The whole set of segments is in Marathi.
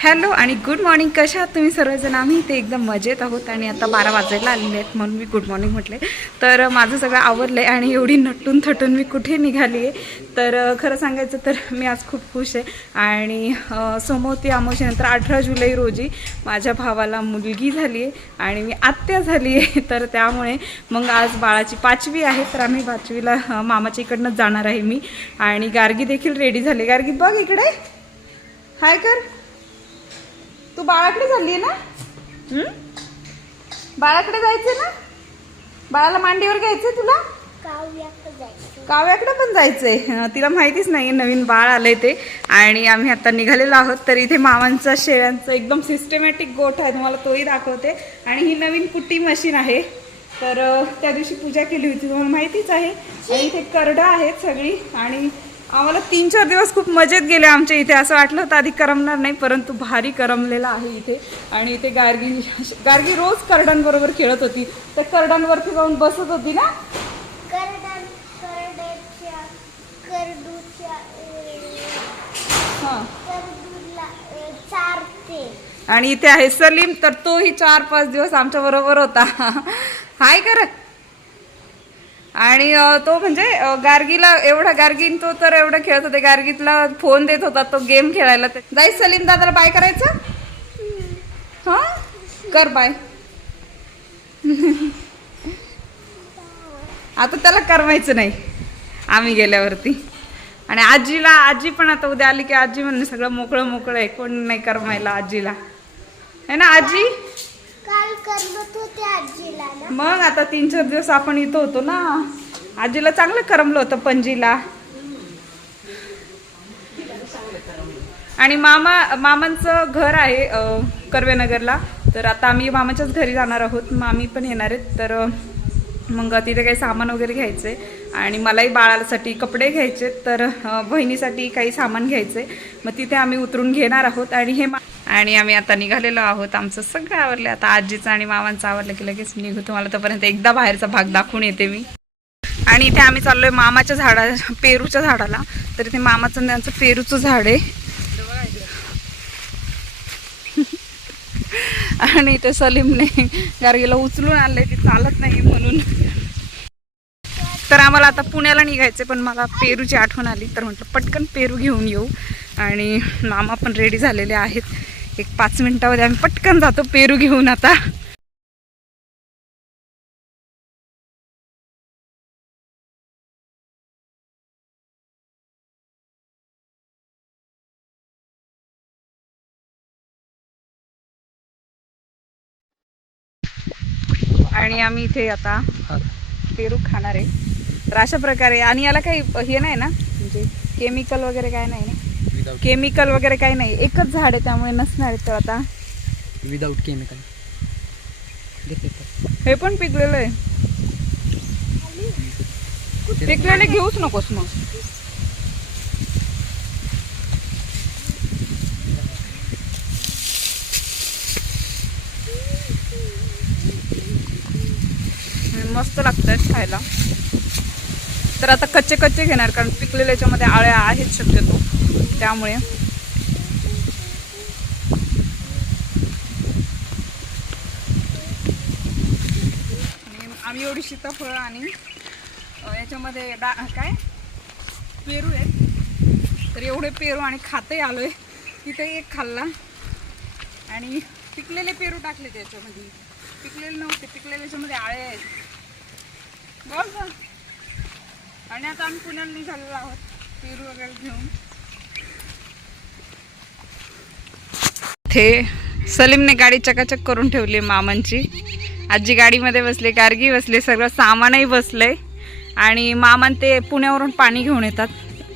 हॅलो आणि गुड मॉर्निंग. कशा आहात तुम्ही सर्वजण? आम्ही ते एकदम मजेत आहोत आणि आता 12 वाजायला आलेले आहेत म्हणून मी गुड मॉर्निंग म्हटले. तर माझं सगळं आवरलं आहे आणि एवढी नटून थटून मी कुठे निघाली आहे. तर खरं सांगायचं तर मी आज खूप खुश आहे आणि सोमवती अमावस्येनंतर 18 जुलै रोजी माझ्या भावाला मुलगी झाली आहे आणि मी आत्या झाली आहे. तर त्यामुळे मग आज बाळाची 5वी आहे. तर आम्ही 5वीला मामाच्या इकडनंच जाणार आहे मी. आणि गार्गी देखील रेडी झाली. गार्गी बघ इकडे, हाय कर. तू बाळाकडे झाली आहे ना? बाळाकडे जायचंय ना? बाळाला मांडीवर घ्यायचंय तुला? काव्याकडे पण जायचंय. तिला माहितीच नाही नवीन बाळ आलंय ते. आणि आम्ही आता निघालेलो आहोत. तर इथे मामांचा शेळ्यांचा एकदम सिस्टमॅटिक गोठ आहे, तुम्हाला तोही दाखवते. आणि ही नवीन कुट्टी मशीन आहे. तर त्या दिवशी पूजा केली होती, तुम्हाला माहितीच आहे. आणि इथे करडा आहेत सगळी. आणि आम्हाला 3-4 दिवस खूप मजेत गेले आमच्या इथे. असं वाटलं होतं आधी करमणार नाही, परंतु भारी करमलेलं आहे इथे. आणि इथे गार्गी रोज करडांबरोबर खेळत होती. तर करडांवरती जाऊन बसत होती ना. आणि इथे आहे सलीम. तर तोही 4-5 दिवस आमच्या बरोबर होता. हाय कर. आणि तो म्हणजे गार्गीला एवढा, गार्गीन तो तर एवढं खेळत होते. गार्गीतला फोन देत होता तो गेम खेळायला. जाई सलीम दादाला बाय करायचं. हा कर बाय. आता त्याला करवायचं नाही आम्ही गेल्यावरती. आणि आजी पण आता उद्या आली की आजी म्हणणे सगळं मोकळं मोकळं आहे, कोण नाही करमायला आजीला, है ना आजी? काल करमत होते आजीला ना. मग आता 3-4 दिवस आपण इथं होतो ना. आजीला चांगलं करमलं होतं पणजीला. आणि मामांचं घर आहे कर्वेनगरला. तर आता आम्ही मामाच्याच घरी जाणार आहोत. मामी पण येणार आहेत. तर मग तिथे काही सामान वगैरे घ्यायचे आणि मलाही बाळासाठी कपडे घ्यायचे. तर बहिणीसाठी काही सामान घ्यायचे. मग तिथे आम्ही उतरून घेणार आहोत. आणि आम्ही आता निघालेलो आहोत. आमचं सगळं आवरलं. आता आजीचं आणि मामांचं आवरलं की लगेच निघू. तुम्हाला तोपर्यंत एकदा बाहेरचा भाग दाखवून येते मी. आणि इथे आम्ही चाललोय मामाच्या पेरूच्या झाडाला. तर इथे मामाचं त्यांचं पेरूचं झाड आहे. आणि इथे सलीमने गार्गीला उचलून आणलंय, ती चालत नाही म्हणून. तर आम्हाला आता पुण्याला निघायचं, पण मला पेरूची आठवण आली. तर म्हटलं पटकन पेरू घेऊन येऊ. आणि मामा पण रेडी झालेले आहेत. एक 5 मिनिटामध्ये आम्ही पटकन जातो पेरू घेऊन आता. आणि आम्ही इथे आता पेरू खाणार आहे. तर अशा प्रकारे. आणि याला काही हे नाही ना, म्हणजे केमिकल वगैरे काय नाही ना? केमिकल वगैरे काही नाही, एकच झाड आहे त्यामुळे नसणार आहे. तर आता विदाउट केमिकल हे पण पिकलेलं आहे. पिकलेले घेऊच नकोस मग. मस्त लागतात खायला. तर आता कच्चे घेणार, कारण पिकलेल्या याच्यामध्ये आळ्या आहेत शक्यतो, त्यामुळे. आम्ही एवढी सीताफळ आणि याच्यामध्ये काय पेरू आहेत. तर एवढे पेरू आणि खाते आलोय. तिथे एक खाल्ला आणि पिकलेले पेरू टाकले त्याच्यामध्ये. पिकलेले नव्हते, पिकलेले याच्यामध्ये आळे आहेत. बघ. आणि आता आम्ही पुण्याला निघालेलो आहोत पेरू वगैरे घेऊन. ते सलीमने गाडी चकाचक करून ठेवली मामांची. आजी गाडीमध्ये बसले, गार्गी बसले, सगळं सामानही बसलंय. आणि मामान ते पुण्यावरून पाणी घेऊन येतात,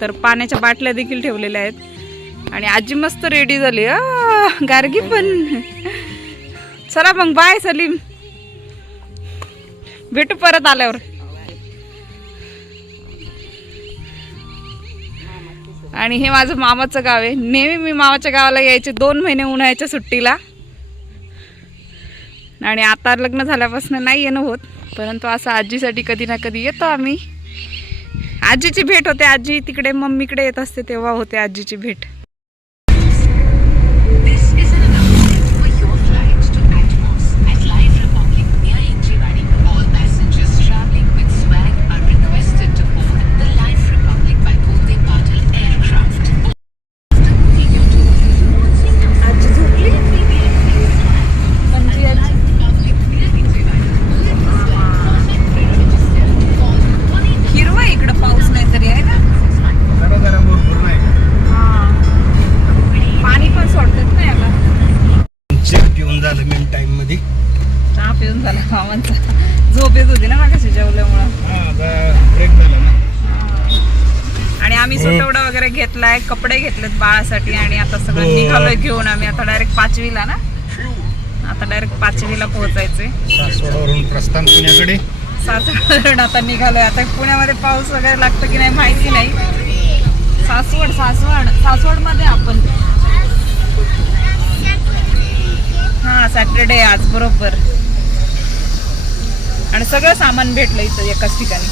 तर पाण्याच्या बाटल्या देखील ठेवलेल्या आहेत. आणि आजी मस्त रेडी झाली. गार्गी पण. चला मग बाय सलीम, भेटू परत आल्यावर. आणि हे माझं मामाचं गाव आहे. नेहमी मी मामाच्या गावाला यायचे 2 महिने उन्हाळ्याच्या सुट्टीला. आणि आता लग्न झाल्यापासून नाही येणं होत, परंतु असं आजीसाठी कधी ना कधी येतो आम्ही. आजीची भेट होते. आजी तिकडे मम्मीकडे येत असते तेव्हा होते आजीची भेट. जेवण झालं मामांचा. झोप येत होती ना मागाशी जेवल्यामुळं. ब्रेक झाला ना. आणि आम्ही सुटवडा वगैरे घेतलाय, कपडे घेतलेत बाळासाठी आणि आता सगळं निघालोय घेऊन. आम्ही आता डायरेक्ट 5वीला ना, आता डायरेक्ट 5वीला पोहोचायचंय. सासवडवरून प्रस्थान पुण्याकडे. सासवड आता निघालोय. आता पुण्यामध्ये पाऊस वगैरे लागतो की नाही माहिती नाही. सासवड मध्ये आपण हा सॅटरडे आज बरोबर. आणि सगळं सामान भेटलं इथं एकाच ठिकाणी.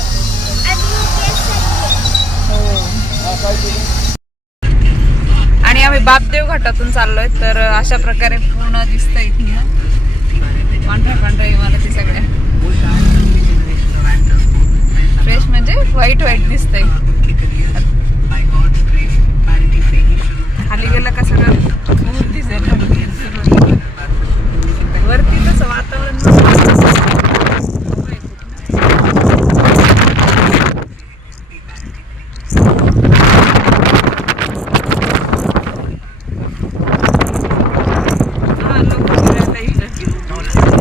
आणि आम्ही बापदेव घाटातून चाललोय. तर अशा प्रकारे पूर्ण दिसतंय इथे पांढऱ्या इमारती सगळ्या. फ्रेश म्हणजे व्हाईट दिसतंय. खाली गेलं का सगळं दूर दिसेल. वरती तसं वातावरण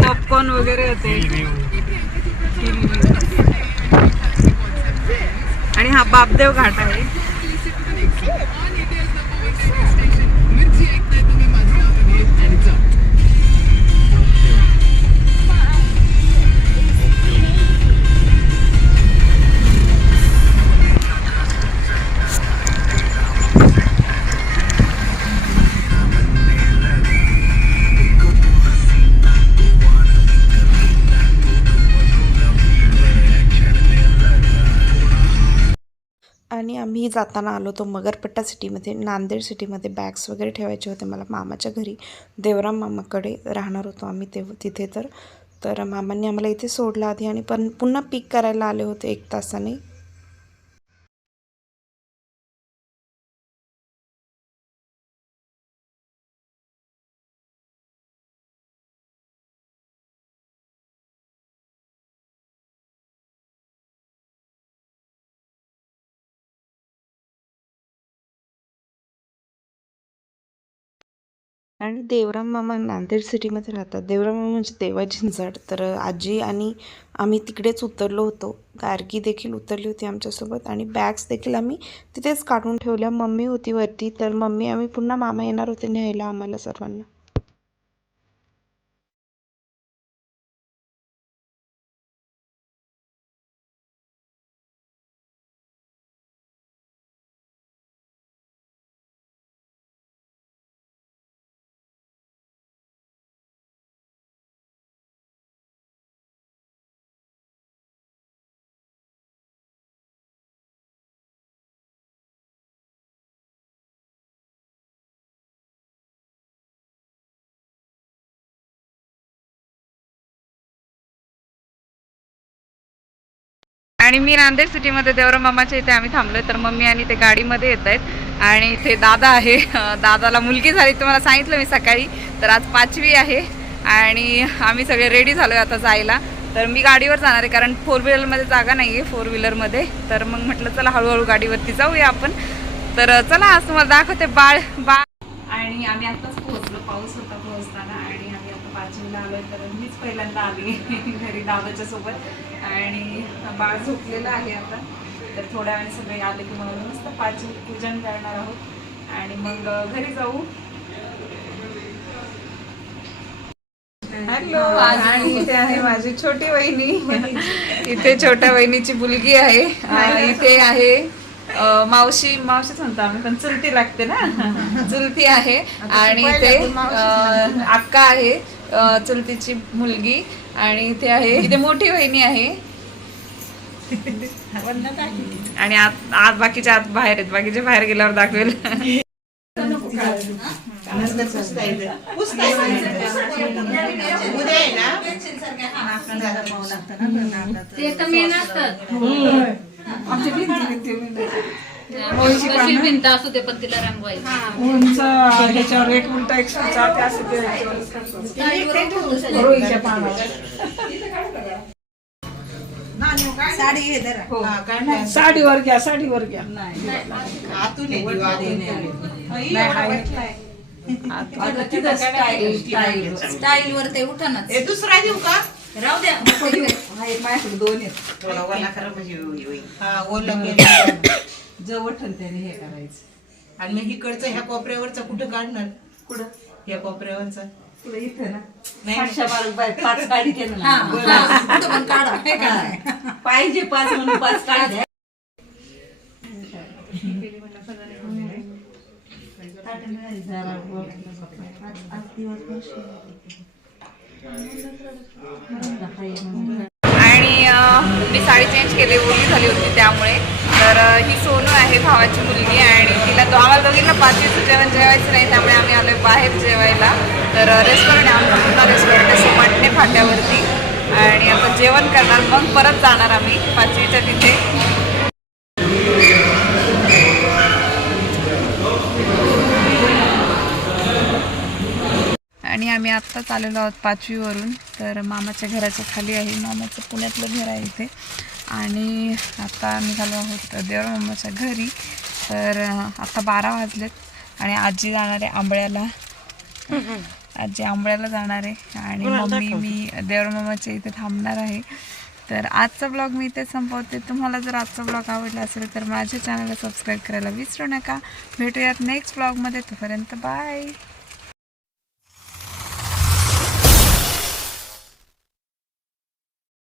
पॉपकॉर्न वगैरे होते. आणि हा बापदेव घाट आहे. आणि आम्ही जाताना आलो तो मगरपट्टा सिटीमध्ये, नांदेड सिटीमध्ये. बॅग्स वगैरे ठेवायचे होते मला मामाच्या घरी. देवराम मामाकडे राहणार होतो आम्ही तिथे. तर मामांनी आम्हाला इथे सोडलं आधी आणि पण पुन्हा पिक करायला आले होते 1 तासाने. आणि देवराम मामा नांदेड सिटीमध्ये राहतात. देवराम मामा म्हणजे देवाची झड. तर आजी आणि आम्ही तिकडेच उतरलो होतो. गार्गी देखील उतरली होती आमच्यासोबत. आणि बॅग्स देखील आम्ही तिथेच काढून ठेवल्या. मम्मी होती वरती. तर आम्ही पुन्हा मामा येणार होते न्यायला आम्हाला सर्वांना. आणि मी नांदेड सिटीमध्ये देवराम मामाच्या इथे आम्ही थांबलोय. तर मम्मी आणि ते गाडीमध्ये येत आहेत. आणि इथे दादा आहे. दादाला मुलगी झाली तुम्हाला सांगितलं मी सकाळी. तर आज 5वी आहे. आणि आम्ही सगळे रेडी झालोय आता जायला. तर मी गाडीवर जाणार आहे कारण 4 व्हीलरमध्ये जागा नाही आहे 4 व्हीलरमध्ये. तर मग म्हटलं चला हळूहळू गाडीवरती जाऊया आपण. तर चला आज तुम्हाला दाखवते बाळ. आणि आम्ही आत्ताच पोहोचलो. पाऊस होता पोहोचताना. आणि आम्ही आता 5वीला आलोय. तर मीच पहिल्यांदा आली घरी दादाच्या सोबत. आणि बाळ झोपलेलं आहे आता. तर थोड्या वेळाने सगळे आले की मग मस्त 5वी पूजन करणार आहोत आणि मग घरी जाऊ. हॅलो. आणि इथे आहे माझी छोटी वहिनी. इथे छोट्या वहिनीची मुलगी आहे. इथे आहे मावशीच म्हणतो आम्ही पण चुलती लागते ना. चुलती आहे. आणि इथे अक्का आहे चुलतीची मुलगी. आणि इथे आहे इथे मोठी वहिनी आहे. आणि आत बाकीच्या आत बाहेर आहेत. बाकीचे बाहेर गेल्यावर दाखवेल. भिंत असू दे पण तिला रंगवायचं. ह्याच्यावर एक उलटा 104 असते. साडीवर घ्या. साडीवर घ्या. स्टाईल वर ते उठा ना. दुसरा देऊ का? राहू द्या माझ्याकडे 2 आहेत हा ओलं केलं जवळ त्याने हे करायचं आणि मग इकडचं ह्या कोपऱ्यावरचा कुठं काढणार कुठं ह्या कोपऱ्यावरचा तुला इथं ना नाही 5 काढी केलं ना पाहिजे 5 म्हणून 5 काढ आणि मी साडी चेंज केली ओली झाली होती त्यामुळे. तर ही सोनू आहे भावाची मुलगी आणि तिला आम्हाला दोघींना 5वीचं जेवण जेवायचं नाही त्यामुळे आम्ही आलोय बाहेर जेवायला. तर रेस्टॉरंट आहे आमचा पुन्हा रेस्टॉरंट आहे सोमाटणे फाट्यावरती आणि आता जेवण करणार मग परत जाणार आम्ही 5वीच्या तिथे. आणि आम्ही आत्ताच आलेलो आहोत 5वीवरून. तर मामाच्या घराच्या खाली आहे, मामाचं पुण्यातलं घर आहे इथे. आणि आता निघालो आहोत देवर मामाच्या घरी. तर आता 12 वाजलेत आणि आजी जाणार आहे आंबळ्याला. आजी आंबळ्याला जाणार आहे आणि मम्मी मी देवर मामाच्या इथे थांबणार आहे. तर आजचा ब्लॉग मी इथे संपवते. तुम्हाला जर आजचा ब्लॉग आवडला असेल तर माझ्या चॅनलला सबस्क्राईब करायला विसरू नका. भेटूयात नेक्स्ट ब्लॉगमध्ये. तोपर्यंत बाय.